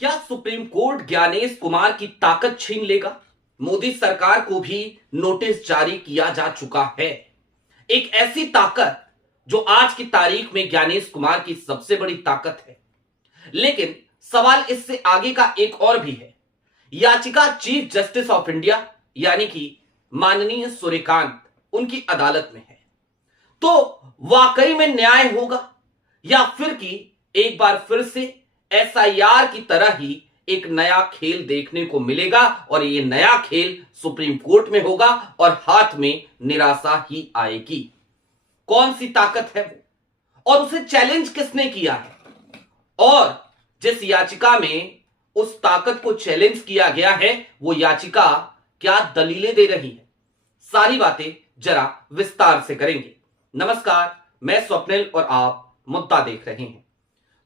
क्या supreme court Gyanesh Kumar की ताकत छीन लेगा? मोदी सरकार को भी नोटिस जारी किया जा चुका है। एक ऐसी ताकत जो आज की तारीख में ज्ञानेश कुमार की सबसे बड़ी ताकत है। लेकिन सवाल इससे आगे का एक और भी है। याचिका चीफ जस्टिस ऑफ इंडिया यानी कि माननीय सूर्यकांत उनकी अदालत में है। तो वाकई में न्याय होगा या फिर कि एक बार फिर से एसआईआर की तरह ही एक नया खेल देखने को मिलेगा और ये नया खेल सुप्रीम कोर्ट में होगा और हाथ में निराशा ही आएगी। कौन सी ताकत है वो और उसे चैलेंज किसने किया है और जिस याचिका में उस ताकत को चैलेंज किया गया है वो याचिका क्या दलीलें दे रही है, सारी बातें जरा विस्तार से करेंगे। नमस्कार, मैं स्वप्निल और आप मुद्दा देख रहे हैं।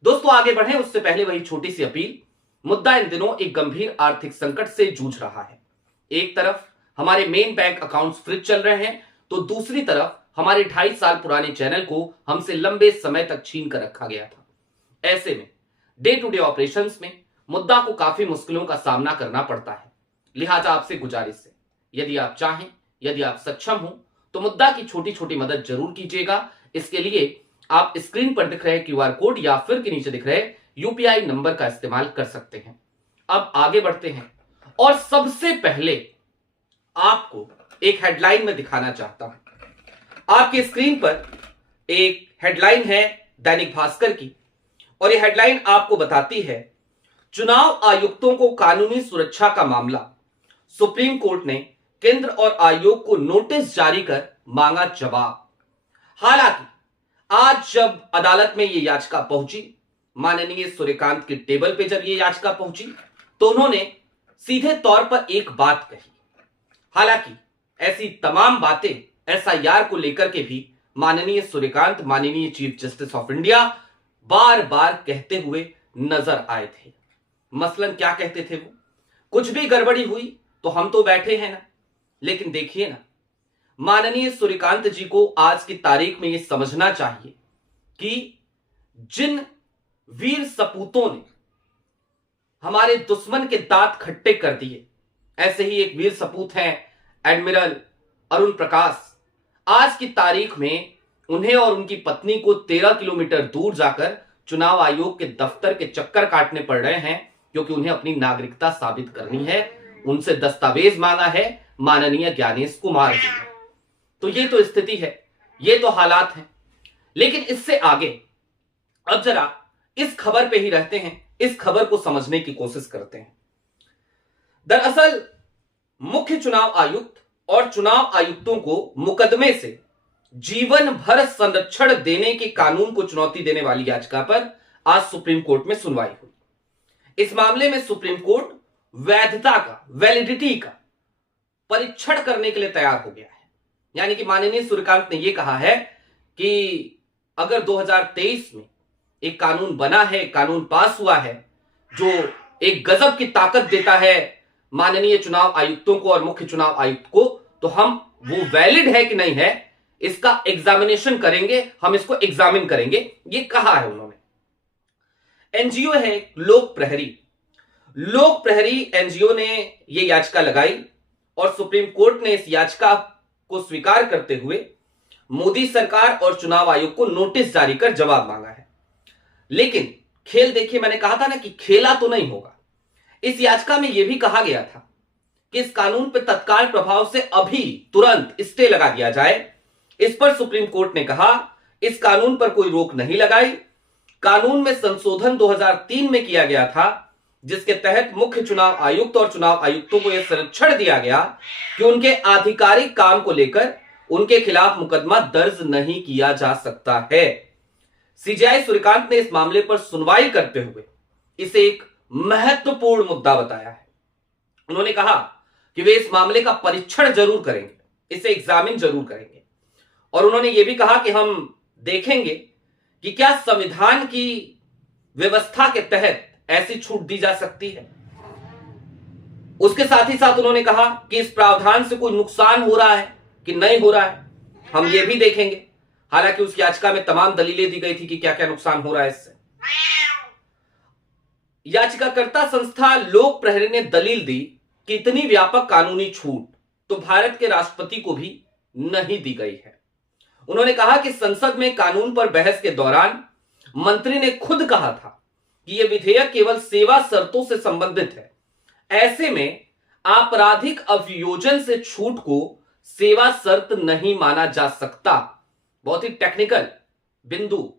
दोस्तों आगे बढ़े उससे पहले वही छोटी सी अपील। मुद्दा इन दिनों एक गंभीर आर्थिक संकट से जूझ रहा है। एक तरफ हमारे मेन बैंक अकाउंट्स फ्रीज चल रहे हैं तो दूसरी तरफ हमारे 2.5 साल पुराने चैनल को हमसे लंबे समय तक छीन कर रखा गया था। ऐसे में डे टू डे ऑपरेशंस में मुद्दा को काफी मुश्किलों का सामना करना पड़ता है। लिहाजा आपसे गुजारिश है, यदि आप चाहें, यदि आप सक्षम हो तो मुद्दा की छोटी छोटी मदद जरूर कीजिएगा। इसके लिए आप स्क्रीन पर दिख रहे क्यूआर कोड या फिर के नीचे दिख रहे यूपीआई नंबर का इस्तेमाल कर सकते हैं। अब आगे बढ़ते हैं और सबसे पहले आपको एक हेडलाइन में दिखाना चाहता हूं। आपकी स्क्रीन पर एक हेडलाइन है दैनिक भास्कर की और यह हेडलाइन आपको बताती है, चुनाव आयुक्तों को कानूनी सुरक्षा का मामला, सुप्रीम कोर्ट ने केंद्र और आयोग को नोटिस जारी कर मांगा जवाब। हालांकि आज जब अदालत में यह याचिका पहुंची, माननीय सूर्यकांत के टेबल पे जब यह याचिका पहुंची तो उन्होंने सीधे तौर पर एक बात कही। हालांकि ऐसी तमाम बातें एसआईआर को लेकर के भी माननीय सूर्यकांत, माननीय चीफ जस्टिस ऑफ इंडिया बार बार कहते हुए नजर आए थे। मसलन क्या कहते थे वो, कुछ भी गड़बड़ी हुई तो हम तो बैठे हैं ना। लेकिन देखिए ना, माननीय सूर्यकांत जी को आज की तारीख में यह समझना चाहिए कि जिन वीर सपूतों ने हमारे दुश्मन के दांत खट्टे कर दिए, ऐसे ही एक वीर सपूत हैं एडमिरल अरुण प्रकाश। आज की तारीख में उन्हें और उनकी पत्नी को 13 किलोमीटर दूर जाकर चुनाव आयोग के दफ्तर के चक्कर काटने पड़ रहे हैं क्योंकि उन्हें अपनी नागरिकता साबित करनी है। उनसे दस्तावेज मांगा है माननीय ज्ञानेश कुमार जी ने। तो ये तो स्थिति है, ये तो हालात हैं। लेकिन इससे आगे अब जरा इस खबर पे ही रहते हैं, इस खबर को समझने की कोशिश करते हैं। दरअसल मुख्य चुनाव आयुक्त और चुनाव आयुक्तों को मुकदमे से जीवन भर संरक्षण देने के कानून को चुनौती देने वाली याचिका पर आज सुप्रीम कोर्ट में सुनवाई हुई। इस मामले में सुप्रीम कोर्ट वैधता का, वैलिडिटी का परीक्षण करने के लिए तैयार हो गया है। यानी कि माननीय सूर्यकांत ने यह कहा है कि अगर 2023 में एक कानून बना है, कानून पास हुआ है जो एक गजब की ताकत देता है माननीय चुनाव आयुक्तों को और मुख्य चुनाव आयुक्त को, तो हम वो वैलिड है कि नहीं है इसका एग्जामिनेशन करेंगे, हम इसको एग्जामिन करेंगे, ये कहा है उन्होंने। एनजीओ है लोक प्रहरी। लोक प्रहरी एनजीओ ने यह याचिका लगाई और सुप्रीम कोर्ट ने इस याचिका को स्वीकार करते हुए मोदी सरकार और चुनाव आयोग को नोटिस जारी कर जवाब मांगा है। लेकिन खेल देखिए, मैंने कहा था ना कि खेला तो नहीं होगा। इस याचिका में यह भी कहा गया था कि इस कानून पर तत्काल प्रभाव से अभी तुरंत स्टे लगा दिया जाए। इस पर सुप्रीम कोर्ट ने कहा इस कानून पर कोई रोक नहीं लगाई। कानून में संशोधन 2003 में किया गया था जिसके तहत मुख्य चुनाव आयुक्त और चुनाव आयुक्तों को यह संरक्षण दिया गया कि उनके आधिकारिक काम को लेकर उनके खिलाफ मुकदमा दर्ज नहीं किया जा सकता है। सीजेआई सूर्यकांत ने इस मामले पर सुनवाई करते हुए इसे एक महत्वपूर्ण मुद्दा बताया है। उन्होंने कहा कि वे इस मामले का परीक्षण जरूर करेंगे, इसे एग्जामिन जरूर करेंगे और उन्होंने यह भी कहा कि हम देखेंगे कि क्या संविधान की व्यवस्था के तहत ऐसी छूट दी जा सकती है। उसके साथ ही साथ उन्होंने कहा कि इस प्रावधान से कोई नुकसान हो रहा है कि नहीं हो रहा है, हम ये भी देखेंगे। हालांकि उस याचिका में तमाम दलीलें दी गई थी कि क्या क्या नुकसान हो रहा है इससे। याचिकाकर्ता संस्था लोक प्रहरी ने दलील दी कि इतनी व्यापक कानूनी छूट तो भारत के राष्ट्रपति को भी नहीं दी गई है। उन्होंने कहा कि संसद में कानून पर बहस के दौरान मंत्री ने खुद कहा था कि यह विधेयक केवल सेवा शर्तों से संबंधित है। ऐसे में आपराधिक अभियोजन से छूट को सेवा शर्त नहीं माना जा सकता। बहुत ही टेक्निकल बिंदु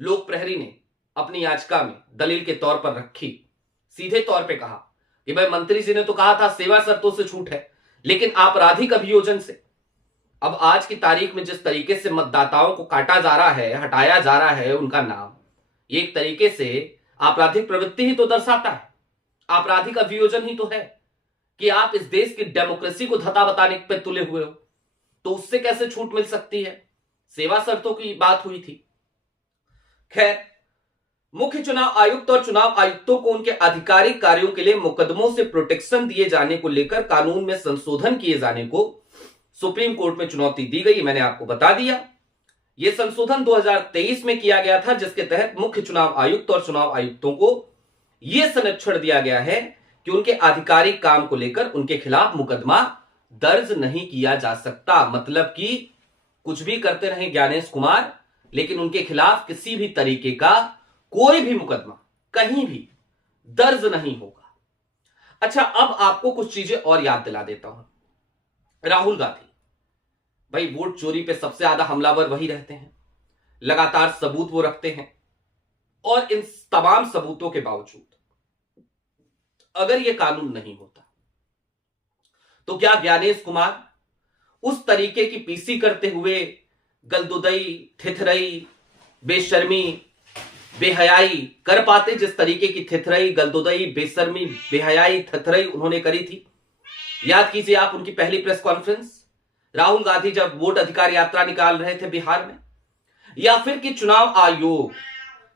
लोक प्रहरी ने अपनी याचिका में दलील के तौर पर रखी। सीधे तौर पे कहा कि भाई मंत्री जी ने तो कहा था सेवा शर्तों से छूट है, लेकिन आपराधिक अभियोजन से। अब आज की तारीख में जिस तरीके से मतदाताओं को काटा जा रहा है, हटाया जा रहा है उनका नाम, ये एक तरीके से आपराधिक प्रवृत्ति ही तो दर्शाता है, आपराधिक अभियोजन ही तो है कि आप इस देश की डेमोक्रेसी को धता बताने पे तुले हुए हो। तो उससे कैसे छूट मिल सकती है? सेवा शर्तों की बात हुई थी। खैर, मुख्य चुनाव आयुक्त और चुनाव आयुक्तों को उनके आधिकारिक कार्यों के लिए मुकदमों से प्रोटेक्शन दिए जाने को लेकर कानून में संशोधन किए जाने को सुप्रीम कोर्ट में चुनौती दी गई। मैंने आपको बता दिया, यह संशोधन 2023 में किया गया था, जिसके तहत मुख्य चुनाव आयुक्त और चुनाव आयुक्तों को यह संरक्षण दिया गया है कि उनके आधिकारिक काम को लेकर उनके खिलाफ मुकदमा दर्ज नहीं किया जा सकता। मतलब कि कुछ भी करते रहे ज्ञानेश कुमार, लेकिन उनके खिलाफ किसी भी तरीके का कोई भी मुकदमा कहीं भी दर्ज नहीं होगा। अच्छा, अब आपको कुछ चीजें और याद दिला देता हूं। राहुल गांधी, भाई वोट चोरी पे सबसे ज्यादा हमलावर वही रहते हैं, लगातार सबूत वो रखते हैं, और इन तमाम सबूतों के बावजूद अगर यह कानून नहीं होता तो क्या ज्ञानेश कुमार उस तरीके की पीसी करते हुए गलदुदई, थिथरई, बेशर्मी, बेहयाई कर पाते, जिस तरीके की थिथरई, गलदुदई, बेशर्मी, बेहयाई, थथरई उन्होंने करी थी? याद कीजिए आप उनकी पहली प्रेस कॉन्फ्रेंस, राहुल गांधी जब वोट अधिकार यात्रा निकाल रहे थे बिहार में। या फिर कि चुनाव आयोग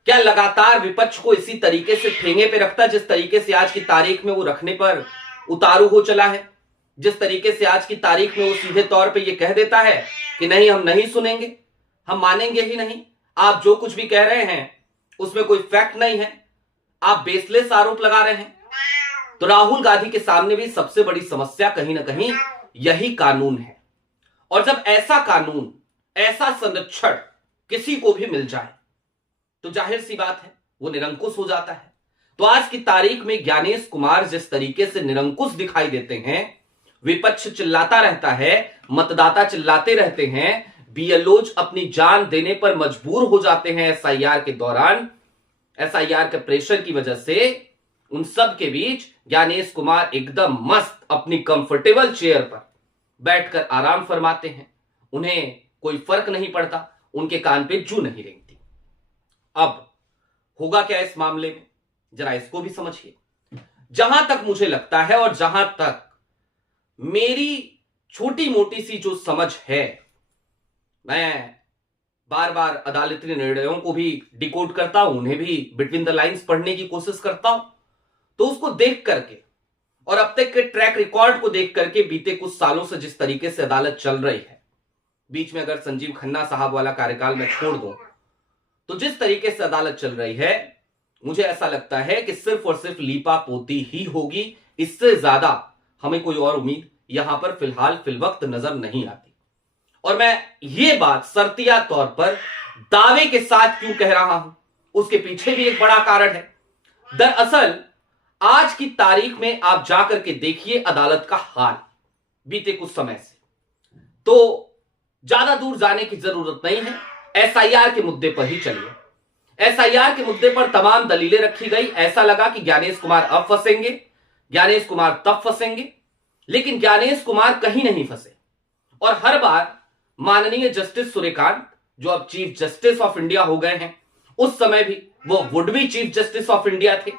क्या लगातार विपक्ष को इसी तरीके से ठेंगे पे रखता, जिस तरीके से आज की तारीख में वो रखने पर उतारू हो चला है, जिस तरीके से आज की तारीख में वो सीधे तौर पे ये कह देता है कि नहीं, हम नहीं सुनेंगे, हम मानेंगे ही नहीं, आप जो कुछ भी कह रहे हैं उसमें कोई फैक्ट नहीं है, आप बेसलेस आरोप लगा रहे हैं। तो राहुल गांधी के सामने भी सबसे बड़ी समस्या कहीं ना कहीं यही कानून है। और जब ऐसा कानून, ऐसा संरक्षण किसी को भी मिल जाए तो जाहिर सी बात है वो निरंकुश हो जाता है। तो आज की तारीख में ज्ञानेश कुमार जिस तरीके से निरंकुश दिखाई देते हैं, विपक्ष चिल्लाता रहता है, मतदाता चिल्लाते रहते हैं, बीएलओज अपनी जान देने पर मजबूर हो जाते हैं एसआईआर के दौरान, एसआईआर के प्रेशर की वजह से, उन सब के बीच ज्ञानेश कुमार एकदम मस्त अपनी कंफर्टेबल चेयर पर बैठकर आराम फरमाते हैं। उन्हें कोई फर्क नहीं पड़ता, उनके कान पे जू नहीं रेंगती। अब होगा क्या इस मामले में, जरा इसको भी समझिए। जहां तक मुझे लगता है और जहां तक मेरी छोटी मोटी सी जो समझ है, मैं बार बार अदालती निर्णयों को भी डिकोड करता हूं, उन्हें भी बिटवीन द लाइंस पढ़ने की कोशिश करता हूं, तो उसको देख करके और अब तक के ट्रैक रिकॉर्ड को देख करके, बीते कुछ सालों से जिस तरीके से अदालत चल रही है, बीच में अगर संजीव खन्ना साहब वाला कार्यकाल में छोड़ दूं, तो जिस तरीके से अदालत चल रही है, मुझे ऐसा लगता है कि सिर्फ और सिर्फ लीपा पोती ही होगी। इससे ज्यादा हमें कोई और उम्मीद यहां पर फिलहाल फिलवक्त नजर नहीं आती। और मैं ये बात शर्तिया तौर पर दावे के साथ क्यों कह रहा हूं, उसके पीछे भी एक बड़ा कारण है। दरअसल आज की तारीख में आप जाकर के देखिए अदालत का हाल बीते कुछ समय से, तो ज्यादा दूर जाने की जरूरत नहीं है, एसआईआर के मुद्दे पर ही चलिए। एसआईआर के मुद्दे पर तमाम दलीलें रखी गई। ऐसा लगा कि ज्ञानेश कुमार अब फंसेंगे, ज्ञानेश कुमार तब फंसेंगे, लेकिन ज्ञानेश कुमार कहीं नहीं फंसे। और हर बार माननीय जस्टिस सूर्यकांत, जो अब चीफ जस्टिस ऑफ इंडिया हो गए हैं, उस समय भी वो would be chief justice of India थे,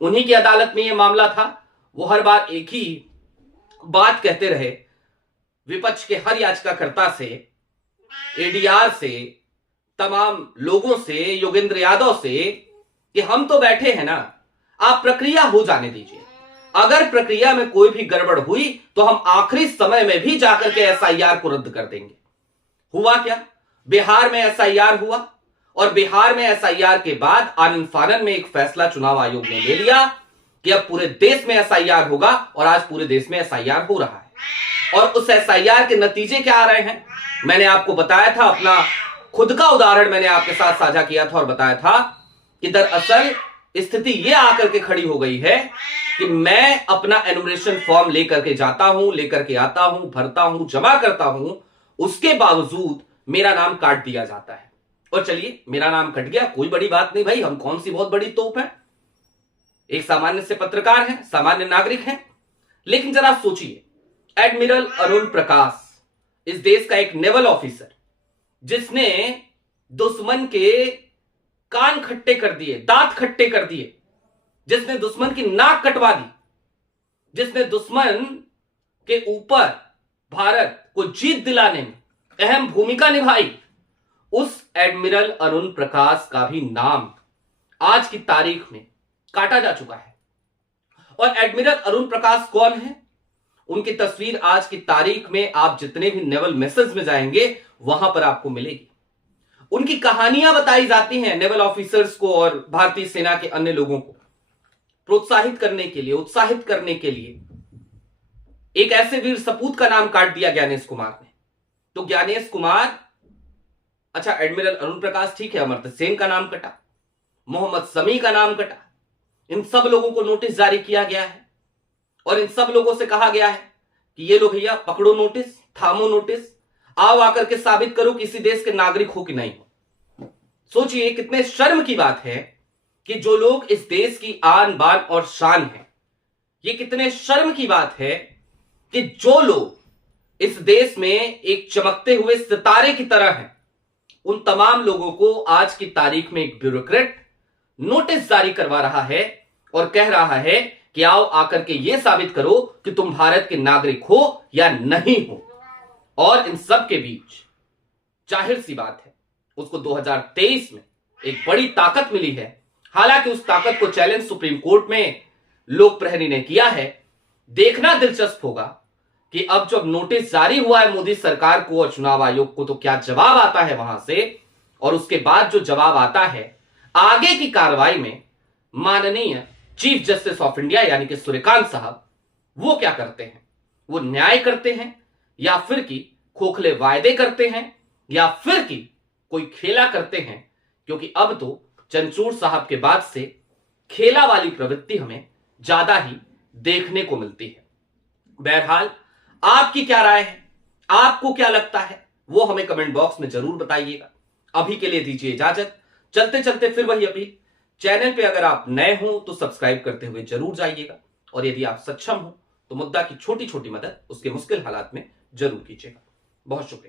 उन्हीं की अदालत में यह मामला था, वो हर बार एक ही बात कहते रहे विपक्ष के हर याचिकाकर्ता से, एडीआर से, तमाम लोगों से, योगेंद्र यादव से, कि हम तो बैठे हैं ना, आप प्रक्रिया हो जाने दीजिए, अगर प्रक्रिया में कोई भी गड़बड़ हुई तो हम आखिरी समय में भी जाकर के एसआईआर को रद्द कर देंगे। हुआ क्या? बिहार में एसआईआर हुआ और बिहार में एसआईआर के बाद आनन फानन में एक फैसला चुनाव आयोग ने ले लिया कि अब पूरे देश में एसआईआर होगा, और आज पूरे देश में एसआईआर हो रहा है। और उस एसआईआर के नतीजे क्या आ रहे हैं, मैंने आपको बताया था, अपना खुद का उदाहरण मैंने आपके साथ साझा किया था और बताया था कि दरअसल स्थिति यह आकर के खड़ी हो गई है कि मैं अपना एनुमरेशन फॉर्म लेकर के जाता हूं, लेकर के आता हूं, भरता हूं, जमा करता हूं, उसके बावजूद मेरा नाम काट दिया जाता है। और चलिए, मेरा नाम कट गया, कोई बड़ी बात नहीं भाई, हम कौन सी बहुत बड़ी तोप है, एक सामान्य से पत्रकार हैं, सामान्य नागरिक हैं। लेकिन जरा सोचिए, एडमिरल अरुण प्रकाश, इस देश का एक नेवल ऑफिसर, जिसने दुश्मन के कान खट्टे कर दिए, दांत खट्टे कर दिए, जिसने दुश्मन की नाक कटवा दी, जिसने दुश्मन के ऊपर भारत को जीत दिलाने में अहम भूमिका निभाई, उस एडमिरल अरुण प्रकाश का भी नाम आज की तारीख में काटा जा चुका है। और एडमिरल अरुण प्रकाश कौन है, उनकी तस्वीर आज की तारीख में आप जितने भी नेवल मैसेज में जाएंगे वहां पर आपको मिलेगी। उनकी कहानियां बताई जाती हैं नेवल ऑफिसर्स को और भारतीय सेना के अन्य लोगों को प्रोत्साहित करने के लिए, उत्साहित करने के लिए। एक ऐसे वीर सपूत का नाम काट दिया ज्ञानेश कुमार ने। तो ज्ञानेश कुमार, अच्छा एडमिरल अरुण प्रकाश ठीक है, अमर्त्य सेन का नाम कटा, मोहम्मद शमी का नाम कटा, इन सब लोगों को नोटिस जारी किया गया है और इन सब लोगों से कहा गया है कि ये लो भैया, पकड़ो नोटिस, थामो नोटिस, आओ आकर के साबित करो किसी देश के नागरिक हो कि नहीं हो। सोचिए कितने शर्म की बात है कि जो लोग इस देश की आन बान और शान है, ये कितने शर्म की बात है कि जो लोग इस देश में एक चमकते हुए सितारे की तरह हैं, उन तमाम लोगों को आज की तारीख में एक ब्यूरोक्रेट नोटिस जारी करवा रहा है और कह रहा है कि आओ आकर के यह साबित करो कि तुम भारत के नागरिक हो या नहीं हो। और इन सब के बीच जाहिर सी बात है, उसको 2023 में एक बड़ी ताकत मिली है। हालांकि उस ताकत को चैलेंज सुप्रीम कोर्ट में लोक प्रहरी ने किया है। देखना दिलचस्प होगा कि अब जब नोटिस जारी हुआ है मोदी सरकार को और चुनाव आयोग को, तो क्या जवाब आता है वहां से, और उसके बाद जो जवाब आता है आगे की कार्रवाई में माननीय चीफ जस्टिस ऑफ इंडिया यानी कि सूर्यकांत साहब, वो क्या करते हैं, वो न्याय करते हैं या फिर कि खोखले वायदे करते हैं या फिर कि कोई खेला करते हैं। क्योंकि अब तो चंद्रचूड़ साहब के बाद से खेला वाली प्रवृत्ति हमें ज्यादा ही देखने को मिलती है। बहरहाल आपकी क्या राय है, आपको क्या लगता है, वो हमें कमेंट बॉक्स में जरूर बताइएगा। अभी के लिए दीजिए इजाजत। चलते चलते फिर वही अपील, चैनल पे अगर आप नए हो तो सब्सक्राइब करते हुए जरूर जाइएगा, और यदि आप सक्षम हो तो मुद्दा की छोटी छोटी मदद उसके मुश्किल हालात में जरूर कीजिएगा। बहुत शुक्रिया।